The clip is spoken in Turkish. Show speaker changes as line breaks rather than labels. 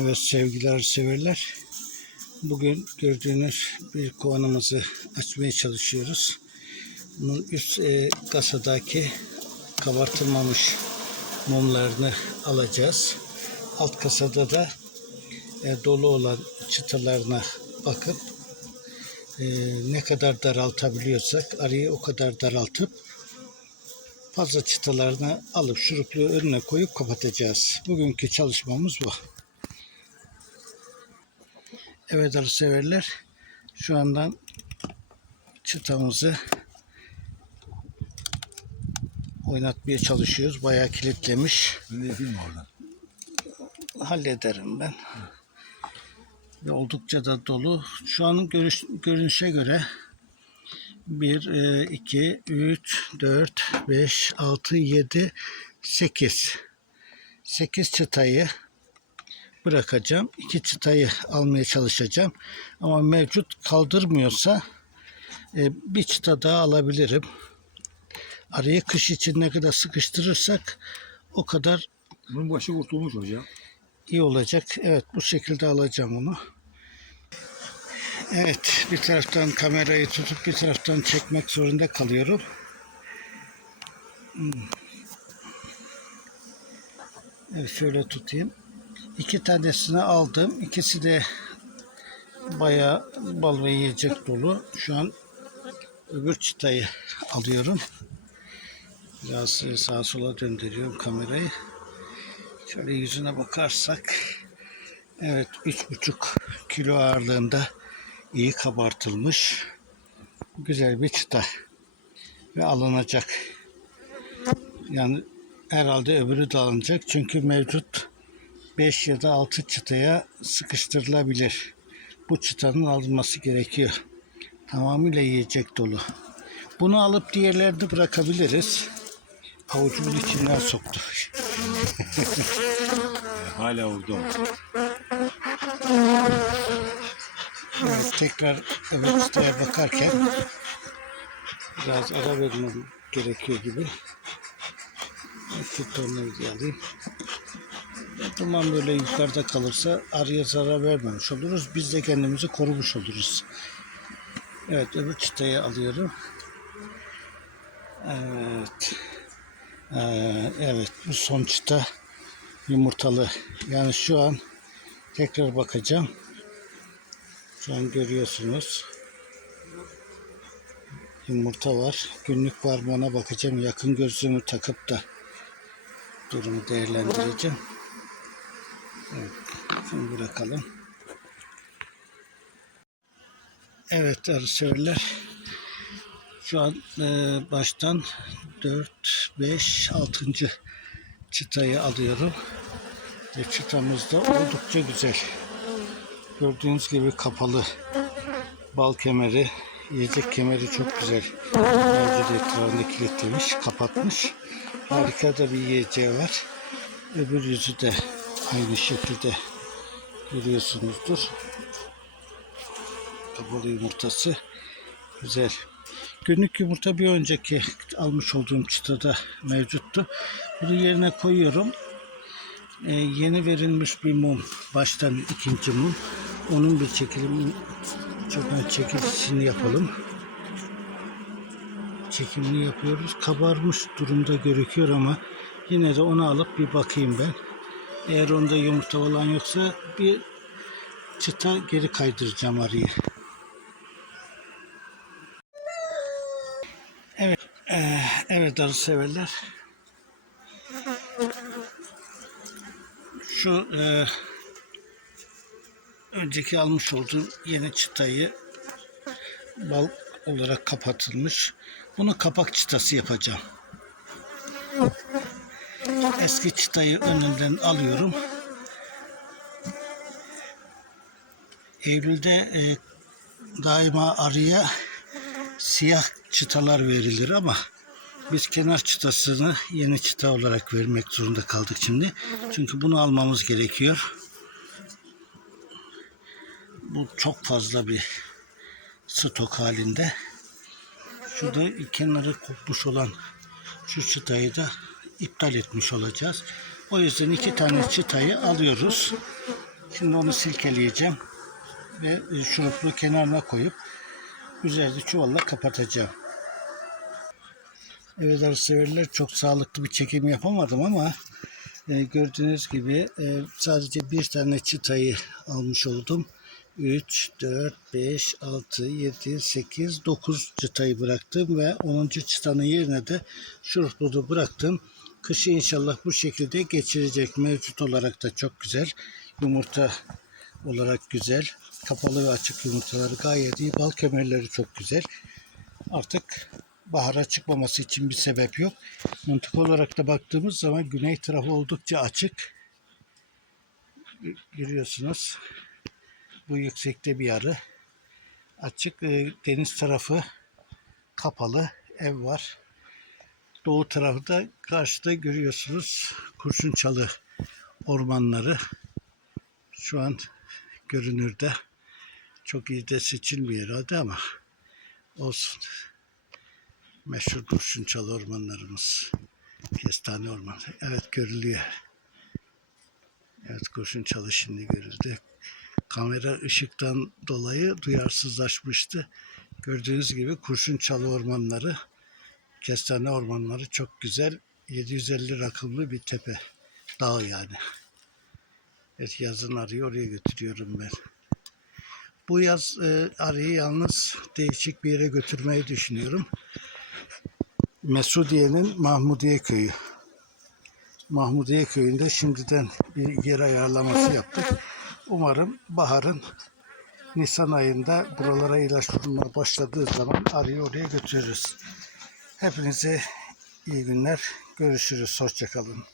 Evet sevgiler severler. Bugün gördüğünüz bir kovanımızı açmaya çalışıyoruz. Bunun üst e, kasadaki kabartılmamış mumlarını alacağız. Alt kasada da e, dolu olan çıtalarına bakıp e, ne kadar daraltabiliyorsak arayı o kadar daraltıp fazla çıtalarını alıp şuruplu önüne koyup kapatacağız. Bugünkü çalışmamız bu. Evet arı severler. Şu andan çıtamızı oynatmaya çalışıyoruz. Bayağı kilitlemiş.
Ben de yapayım mı oradan?
Hallederim ben. Ve oldukça da dolu. Şu an görüş, görünüşe göre 1, 2, 3, 4, 5, 6, 7, 8. 8 çıtayı bırakacağım. 2 çıtayı almaya çalışacağım. Ama mevcut kaldırmıyorsa e, bir çıta daha alabilirim. Araya kış için ne kadar sıkıştırırsak o kadar
Bunun başı kurtulmuş hocam.
iyi olacak. Evet bu şekilde alacağım onu. Evet bir taraftan kamerayı tutup bir taraftan çekmek zorunda kalıyorum. Hmm. Evet şöyle tutayım. İki tanesini aldım. İkisi de bayağı bal ve yiyecek dolu. Şu an öbür çıtayı alıyorum. Biraz sağa sola döndürüyorum kamerayı. Şöyle yüzüne bakarsak evet üç buçuk kilo ağırlığında iyi kabartılmış güzel bir çıta ve alınacak. Yani herhalde öbürü de alınacak çünkü mevcut 5 ya da 6 çıtaya sıkıştırılabilir. Bu çıtanın alınması gerekiyor. Tamamıyla yiyecek dolu. Bunu alıp diğerlerini bırakabiliriz. Avucumun içinden soktu.
Hala oldu.
Evet, tekrar öbür çıtaya bakarken biraz ara vermem gerekiyor gibi. Tornavidyayı alayım. Duman böyle yukarıda kalırsa arıya zarar vermemiş oluruz. Biz de kendimizi korumuş oluruz. Evet öbür çıtayı alıyorum. Evet. Ee, evet bu son çıta yumurtalı. Yani şu an tekrar bakacağım. Şu an görüyorsunuz. Yumurta var. Günlük var mı ona bakacağım. Yakın gözlüğümü takıp da durumu değerlendireceğim. Evet. Şunu bırakalım. Evet arı severler. Şu an e, baştan 4, 5, 6. çıtayı alıyorum. Ve çıtamız da oldukça güzel. Gördüğünüz gibi kapalı bal kemeri, yiyecek kemeri çok güzel. Mevcut etrafında kilitlemiş, kapatmış. Harika da bir yiyeceği var. Öbür yüzü de aynı şekilde görüyorsunuzdur. Kapalı yumurtası güzel. Günlük yumurta bir önceki almış olduğum çıtada mevcuttu. Bunu yerine koyuyorum. Ee, yeni verilmiş bir mum. Baştan ikinci mum. Onun bir çekilim çok çekilişini yapalım. Çekimini yapıyoruz. Kabarmış durumda gözüküyor ama yine de onu alıp bir bakayım ben. Eğer onda yumurta olan yoksa bir çıta geri kaydıracağım arıyı. Evet, eee, evet arı severler. Şu eee, önceki almış olduğum yeni çıtayı bal olarak kapatılmış. Bunu kapak çıtası yapacağım. Eski çıtayı önünden alıyorum. Eylül'de e, daima arıya siyah çıtalar verilir ama biz kenar çıtasını yeni çıta olarak vermek zorunda kaldık şimdi. Çünkü bunu almamız gerekiyor. Bu çok fazla bir stok halinde. Şurada kenarı kopmuş olan şu çıtayı da iptal etmiş olacağız. O yüzden iki tane çıtayı alıyoruz. Şimdi onu silkeleyeceğim ve e, şuruplu kenarına koyup üzerinde çuvalla kapatacağım. Evet arıseverler çok sağlıklı bir çekim yapamadım ama e, gördüğünüz gibi e, sadece bir tane çıtayı almış oldum. 3, 4, 5, 6, 7, 8, 9 çıtayı bıraktım ve 10. çıtanın yerine de şuruplu bıraktım. Kışı inşallah bu şekilde geçirecek. Mevcut olarak da çok güzel. Yumurta olarak güzel. Kapalı ve açık yumurtaları gayet iyi. Bal kemerleri çok güzel. Artık bahara çıkmaması için bir sebep yok. Mantık olarak da baktığımız zaman güney tarafı oldukça açık. Görüyorsunuz. Bu yüksekte bir arı. Açık e, deniz tarafı kapalı. Ev var. Doğu tarafı da karşıda görüyorsunuz. Kurşunçalı ormanları. Şu an görünürde. Çok iyi de seçilmiyor herhalde ama olsun. Meşhur Kurşunçalı ormanlarımız. Kestane ormanı. Evet görülüyor. Evet Kurşunçalı şimdi görüldü. Kamera ışıktan dolayı duyarsızlaşmıştı. Gördüğünüz gibi Kurşunçalı ormanları, kestane ormanları çok güzel. 750 rakımlı bir tepe. Dağ yani. Evet yazın arıyı oraya götürüyorum ben. Bu yaz e, arıyı yalnız değişik bir yere götürmeyi düşünüyorum. Mesudiye'nin Mahmudiye köyü. Mahmudiye köyünde şimdiden bir yer ayarlaması yaptık. Umarım baharın Nisan ayında buralara ilaç bulunmaya başladığı zaman arıyı oraya götürürüz. Hepinize iyi günler. Görüşürüz. Hoşçakalın.